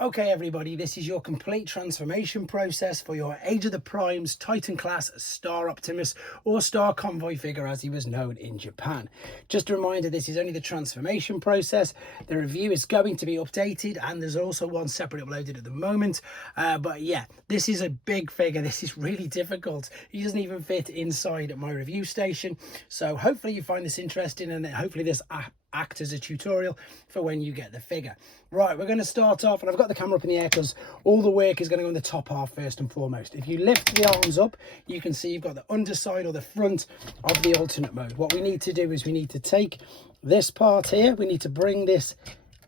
Okay everybody, this is your complete transformation process for your Age of the Primes Titan class Star Optimus, or Star Convoy figure as he was known in Japan. Just a reminder, this is only the transformation process. The review is going to be updated and there's also one separate uploaded at the moment. But yeah, this is a big figure. This is really difficult. He doesn't even fit inside my review station. So hopefully you find this interesting, and hopefully this act as a tutorial for when you get the figure. Right, we're going to start off, and I've got the camera up in the air because all the work is going to go in the top half first and foremost. If you lift the arms up, you can see you've got the underside or the front of the alternate mode. What we need to do is we need to take this part here, we need to bring this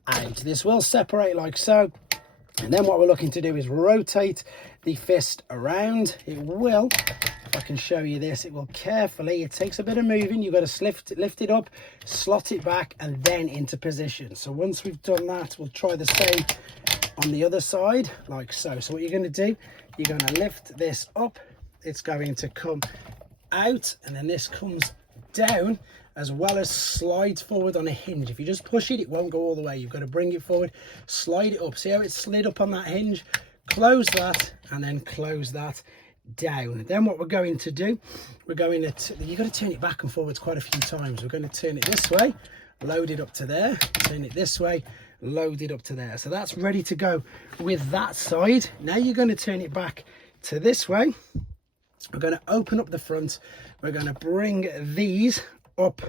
out. This will separate like so, and then what we're looking to do is rotate the fist around. It will, if I can show you this, it will carefully, it takes a bit of moving, you've got to lift it up, slot it back, and then into position. So once we've done that, we'll try the same on the other side, like so. So what you're going to do, you're going to lift this up, it's going to come out, and then this comes down, as well as slides forward on a hinge. If you just push it, it won't go all the way. You've got to bring it forward, slide it up. See how it slid up on that hinge? Close that, and then close that down. Then what we're going to do, we're going to, you've got to turn it back and forwards quite a few times. We're going to turn it this way, load it up to there, turn it this way, load it up to there. So that's ready to go with that side. Now you're going to turn it back to this way. We're going to open up the front. We're going to bring these up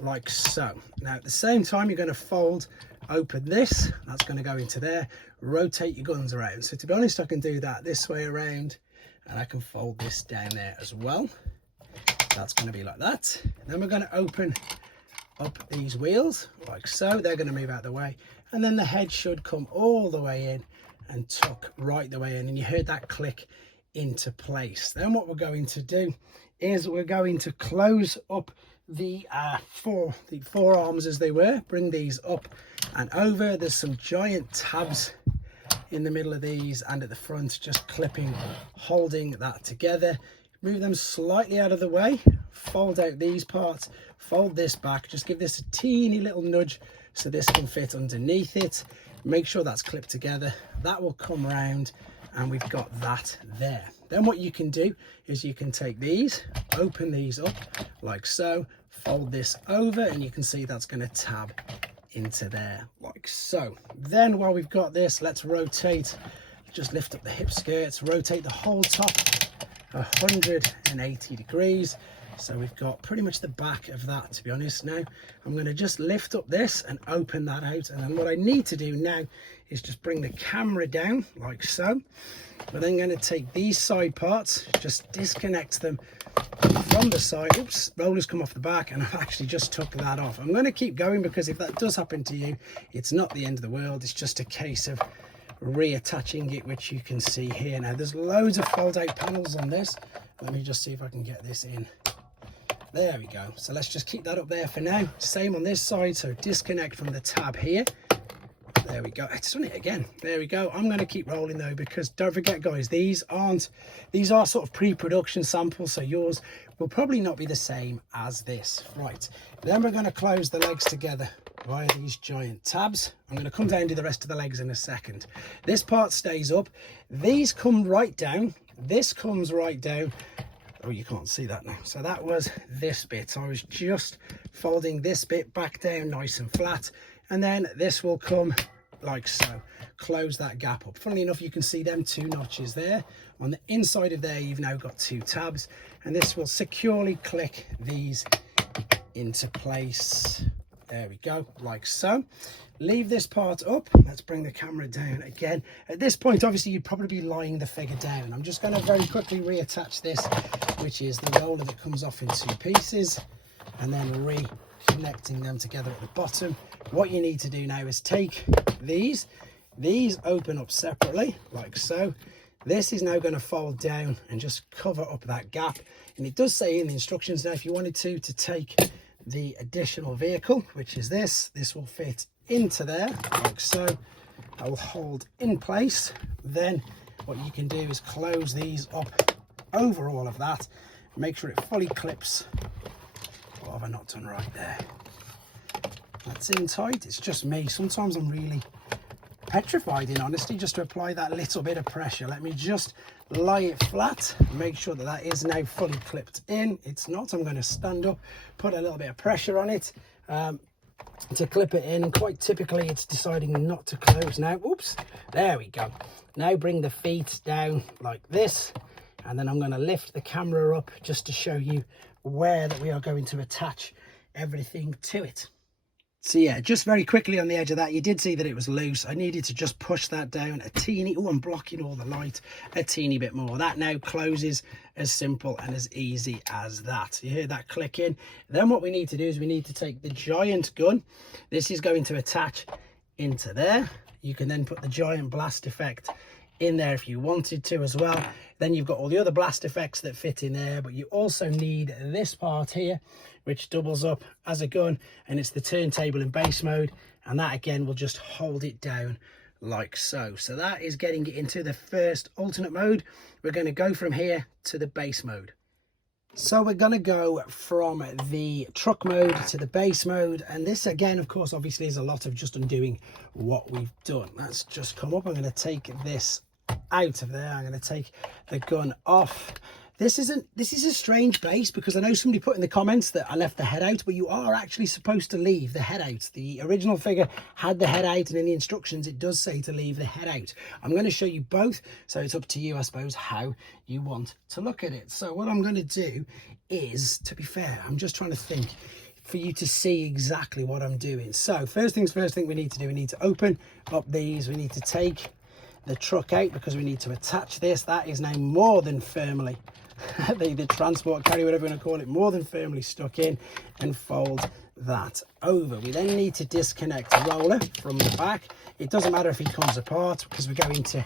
like so. Now at the same time, you're going to fold open this, that's going to go into there, rotate your guns around. So to be honest, I can do that this way around, and I can fold this down there as well. That's going to be like that. Then we're going to open up these wheels like so. They're going to move out of the way, and then the head should come all the way in and tuck right the way in, and you heard that click into place. Then what we're going to do is we're going to close up the forearms as they were, bring these up and over. There's some giant tabs in the middle of these and at the front, just clipping, holding that together. Move them slightly out of the way, fold out these parts, fold this back, just give this a teeny little nudge so this can fit underneath it. Make sure that's clipped together. That will come round, and we've got that there. Then what you can do is you can take these, open these up like so, fold this over, and you can see that's going to tab into there like so. Then while we've got this, let's rotate, just lift up the hip skirts, rotate the whole top 180 degrees. So we've got pretty much the back of that, to be honest. Now I'm going to just lift up this and open that out, and then what I need to do now is just bring the camera down like so. We're then going to take these side parts, just disconnect them from the side. Oops, rollers come off the back, and I've actually just took that off. I'm going to keep going because if that does happen to you, it's not the end of the world. It's just a case of reattaching it, which you can see here. Now there's loads of fold out panels on this. Let me just see if I can get this in. There we go. So let's just keep that up there for now. Same on this side, so disconnect from the tab here. There we go. It's done it again. There we go. I'm going to keep rolling though, because don't forget guys, these are sort of pre-production samples, so yours will probably not be the same as this. Right, then we're going to close the legs together via these giant tabs. I'm going to come down to the rest of the legs in a second. This part stays up, these come right down, this comes right down. Oh, you can't see that now. So that was this bit. I was just folding this bit back down nice and flat, and then this will come like so. Close that gap up. Funnily enough, you can see them two notches there. On the inside of there, you've now got two tabs, and this will securely click these into place. There we go, like so. Leave this part up. Let's bring the camera down again. At this point, obviously, you'd probably be lying the figure down. I'm just going to very quickly reattach this, which is the roller that comes off in two pieces, and then reconnecting them together at the bottom. What you need to do now is take these open up separately, like so. This is now going to fold down and just cover up that gap. And it does say in the instructions now, if you wanted to take the additional vehicle, which is this will fit into there like so. That will hold in place. Then what you can do is close these up over all of that, make sure it fully clips. What have I not done right there? That's in tight. It's just me. Sometimes I'm really petrified, in honesty, just to apply that little bit of pressure. Let me just lie it flat, make sure that that is now fully clipped in. It's not. I'm going to stand up, put a little bit of pressure on it to clip it in. Quite typically it's deciding not to close now. Oops, there we go. Now bring the feet down like this, and then I'm going to lift the camera up just to show you where that we are going to attach everything to it. So yeah, just very quickly on the edge of that, you did see that it was loose. I needed to just push that down a teeny. Oh, I'm blocking all the light a teeny bit more. That now closes, as simple and as easy as that. You hear that click in. Then what we need to do is we need to take the giant gun. This is going to attach into there. You can then put the giant blast effect in there if you wanted to as well. Then you've got all the other blast effects that fit in there, but you also need this part here, which doubles up as a gun, and it's the turntable in base mode, and that again will just hold it down like so. So that is getting it into the first alternate mode. We're going to go from here to the base mode. So we're going to go from the truck mode to the base mode, and this again, of course, obviously is a lot of just undoing what we've done. Let's just come up. I'm going to take this out of there. I'm going to take the gun off. This is a strange base, because I know somebody put in the comments that I left the head out, but you are actually supposed to leave the head out. The original figure had the head out, and in the instructions it does say to leave the head out. I'm going to show you both, so it's up to you, I suppose, how you want to look at it. So what I'm going to do is, to be fair, I'm just trying to think for you to see exactly what I'm doing. So first things first, thing we need to do, we need to open up these. We need to take the truck out because we need to attach this. That is now more than firmly the transport carry, whatever you want to call it, more than firmly stuck in, and fold that over. We then need to disconnect the roller from the back. It doesn't matter if he comes apart, because we're going to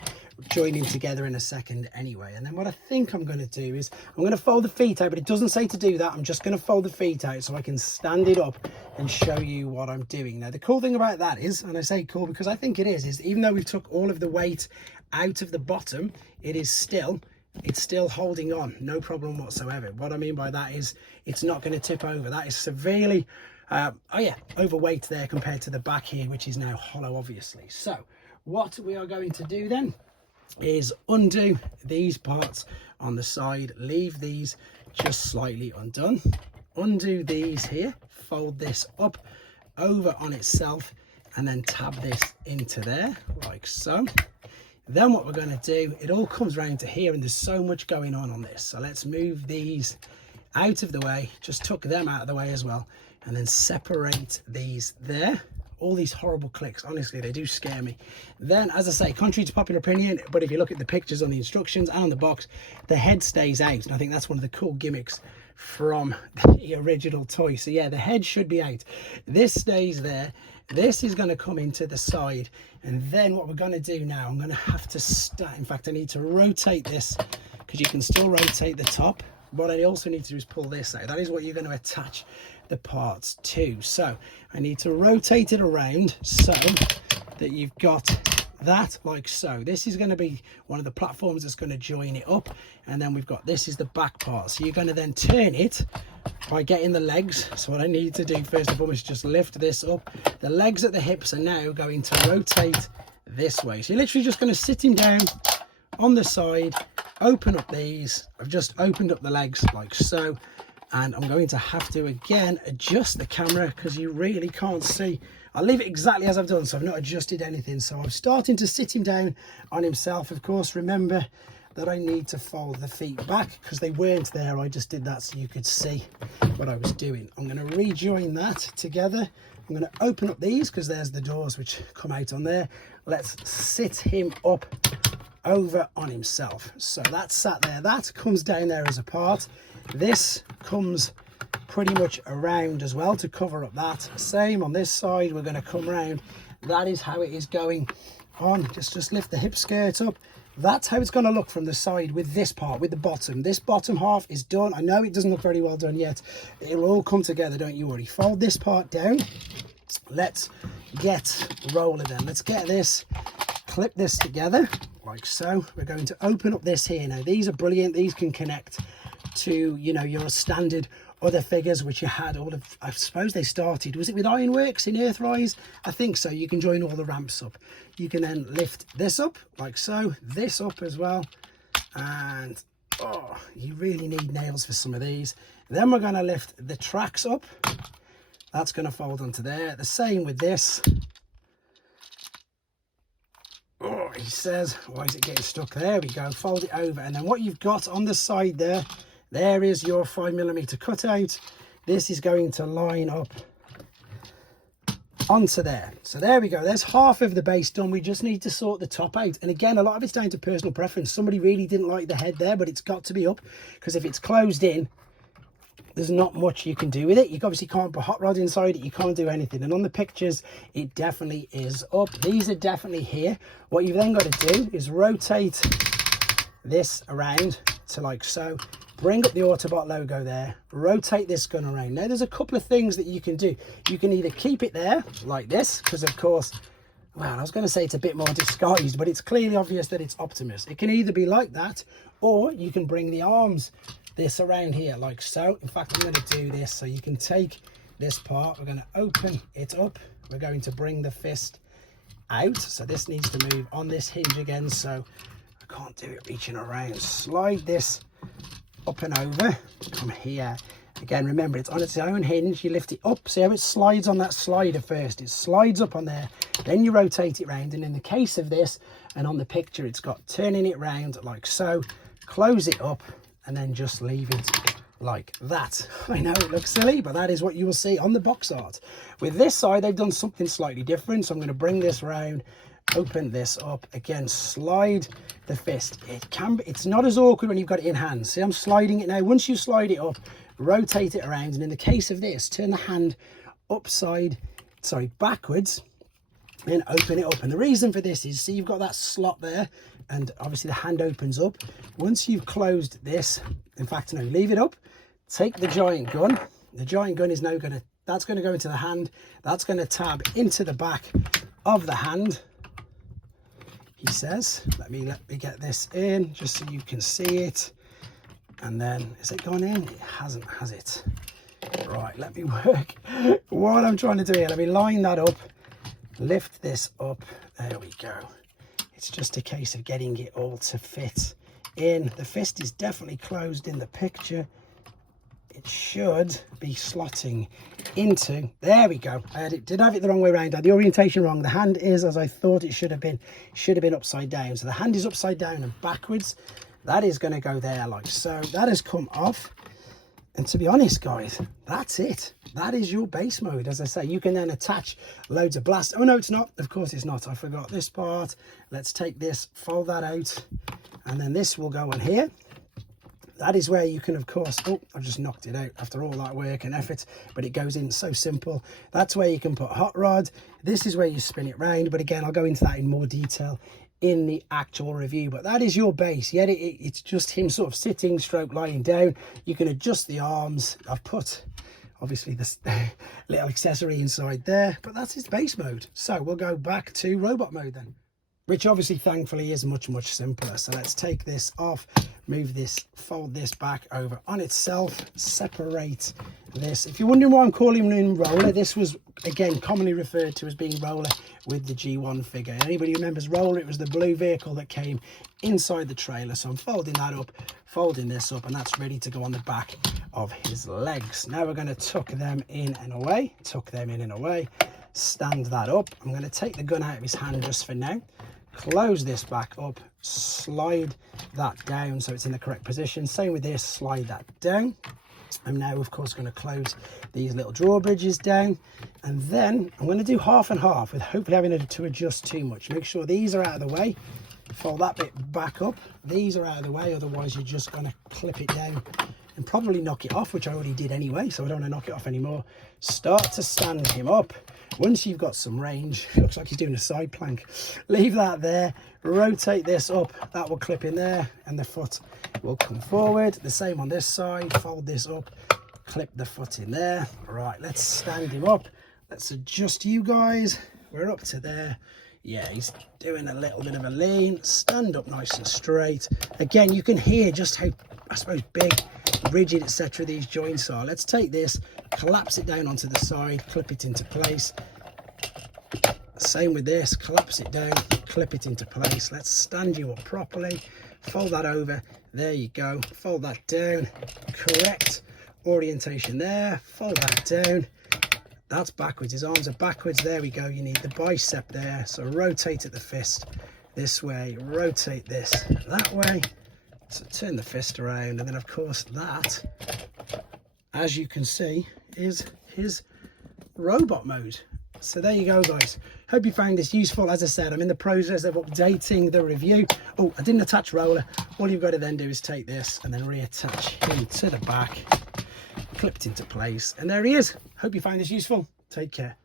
join in together in a second anyway. And then what I think I'm going to do is I'm going to fold the feet out, but it doesn't say to do that. I'm just going to fold the feet out so I can stand it up and show you what I'm doing. Now the cool thing about that is, and I say cool because I think it is even though we've took all of the weight out of the bottom, it's still holding on, no problem whatsoever. What I mean by that is it's not going to tip over. That is severely overweight there compared to the back here, which is now hollow, obviously. So what we are going to do then is undo these parts on the side, leave these just slightly undone, undo these here, fold this up over on itself, and then tab this into there like so. Then what we're going to do, it all comes round to here, and there's so much going on this. So let's move these out of the way, just tuck them out of the way as well, and then separate these there. All these horrible clicks, honestly, they do scare me. Then, as I say, contrary to popular opinion, but if you look at the pictures on the instructions and on the box, the head stays out, and I think that's one of the cool gimmicks from the original toy. So yeah, the head should be out. This stays there. This is going to come into the side, and then what we're going to do now, I'm going to have to in fact I need to rotate this, because you can still rotate the top. What I also need to do is pull this out. That is what you're going to attach the parts to. So I need to rotate it around so that you've got that like so. This is going to be one of the platforms that's going to join it up, and then we've got, this is the back part. So you're going to then turn it by getting the legs. So what I need to do first of all is just lift this up. The legs at the hips are now going to rotate this way. So you're literally just going to sit him down on the side, open up these. I've just opened up the legs like so, and I'm going to have to again adjust the camera because you really can't see. I'll leave it exactly as I've done, so I've not adjusted anything. So I'm starting to sit him down on himself. Of course, remember that I need to fold the feet back because they weren't there. I just did that so you could see what I was doing. I'm going to rejoin that together. I'm going to open up these because there's the doors which come out on there. Let's sit him up over on himself. So that's sat there. That comes down there as a part. This comes pretty much around as well to cover up that. Same on this side, we're going to come round. That is how it is going on. Just lift the hip skirt up. That's how it's going to look from the side with this part, with the bottom. This bottom half is done. I know it doesn't look very well done yet. It'll all come together, don't you worry. Fold this part down. Let's get rolling then. Let's get this, clip this together like so. We're going to open up this here. Now these are brilliant. These can connect to, you know, your standard other figures which you had all of, I suppose they started, was it with Ironworks in Earthrise? I think so. You can join all the ramps up. You can then lift this up like so, this up as well, and oh, you really need nails for some of these. Then we're going to lift the tracks up. That's going to fold onto there. The same with this. Oh, he says, why is it getting stuck? There we go. Fold it over, and then what you've got on the side there, there is your 5mm cutout. This is going to line up onto there. So there we go. There's half of the base done. We just need to sort the top out. And again, a lot of it's down to personal preference. Somebody really didn't like the head there, but it's got to be up, because if it's closed in, there's not much you can do with it. You obviously can't put hot rod inside it. You can't do anything. And on the pictures, it definitely is up. These are definitely here. What you've then got to do is rotate this around to like so. Bring up the Autobot logo there, rotate this gun around. Now there's a couple of things that you can do. You can either keep it there like this, because of course, well, I was going to say it's a bit more disguised, but it's clearly obvious that it's Optimus. It can either be like that, or you can bring the arms this around here like so. In fact, I'm going to do this so you can take this part. We're going to open it up. We're going to bring the fist out. So this needs to move on this hinge again, so I can't do it reaching around. Slide this up and over, come here. Again, remember, it's on its own hinge. You lift it up, see how it slides on that slider first. It slides up on there, then you rotate it round. And in the case of this, and on the picture, it's got turning it round like so. Close it up, and then just leave it like that. I know it looks silly, but that is what you will see on the box art. With this side, they've done something slightly different. So I'm going to bring this round, open this up again, slide the fist. It's not as awkward when you've got it in hand. See, I'm sliding it now. Once you slide it up, rotate it around, and in the case of this, turn the hand backwards, and open it up. And the reason for this is, see, you've got that slot there, and obviously the hand opens up. Once you've closed this, in fact, no, leave it up. Take the giant gun. The giant gun is now that's going to go into the hand. That's going to tab into the back of the hand. He says, let me get this in just so you can see it. And then, is it gone in? It hasn't, has it? Right, let me work what I'm trying to do here. Let me line that up, lift this up. There we go. It's just a case of getting it all to fit in. The fist is definitely closed in the picture. It should be slotting into, there we go. I did have it the wrong way around. I had the orientation wrong. The hand is as I thought it should have been upside down. So the hand is upside down and backwards. That is going to go there like so. That has come off. And to be honest, guys, that's it. That is your base mode. As I say, you can then attach loads of blast. Oh, no, it's not. Of course it's not. I forgot this part. Let's take this, fold that out. And then this will go on here. That is where you can, of course, oh, I've just knocked it out after all that work and effort, but it goes in so simple. That's where you can put hot rod. This is where you spin it round. But again, I'll go into that in more detail in the actual review. But that is your base. Yet it's just him sort of sitting stroke lying down. You can adjust the arms. I've put obviously this little accessory inside there, but that's his base mode. So we'll go back to robot mode then, which obviously thankfully is much simpler. So let's take this off, move this, fold this back over on itself, separate this. If you're wondering why I'm calling him Roller, this was again commonly referred to as being Roller with the G1 figure. Anybody who remembers Roller, it was the blue vehicle that came inside the trailer. So I'm folding that up, folding this up, and that's ready to go on the back of his legs. Now we're going to tuck them in and away, stand that up. I'm going to take the gun out of his hand just for now, close this back up, slide that down so it's in the correct position. Same with this, slide that down. I'm now, of course, going to close these little drawbridges down, and then I'm going to do half and half with hopefully having to adjust too much. Make sure these are out of the way, fold that bit back up. These are out of the way, otherwise you're just going to clip it down and probably knock it off, which I already did anyway, so I don't want to knock it off anymore. Start to stand him up. Once you've got some range, it looks like he's doing a side plank, leave that there, rotate this up, that will clip in there, and the foot will come forward. The same on this side, fold this up, clip the foot in there. Right, let's stand him up. Let's adjust you guys. We're up to there. Yeah, he's doing a little bit of a lean. Stand up nice and straight. Again, you can hear just how, I suppose, big rigid, etc. these joints are. Let's take this, collapse it down onto the side, clip it into place. Same with this, collapse it down, clip it into place. Let's stand you up properly, fold that over, there you go, fold that down, correct orientation there, fold that down. That's backwards, his arms are backwards, there we go. You need the bicep there, so rotate at the fist this way, rotate this that way, so turn the fist around, and then of course that, as you can see, is his robot mode. So there you go, guys. Hope you found this useful. As I said, I'm in the process of updating the review. Oh, I didn't attach roller. All you've got to then do is take this and then reattach him to the back, clipped into place, and there he is. Hope you find this useful. Take care.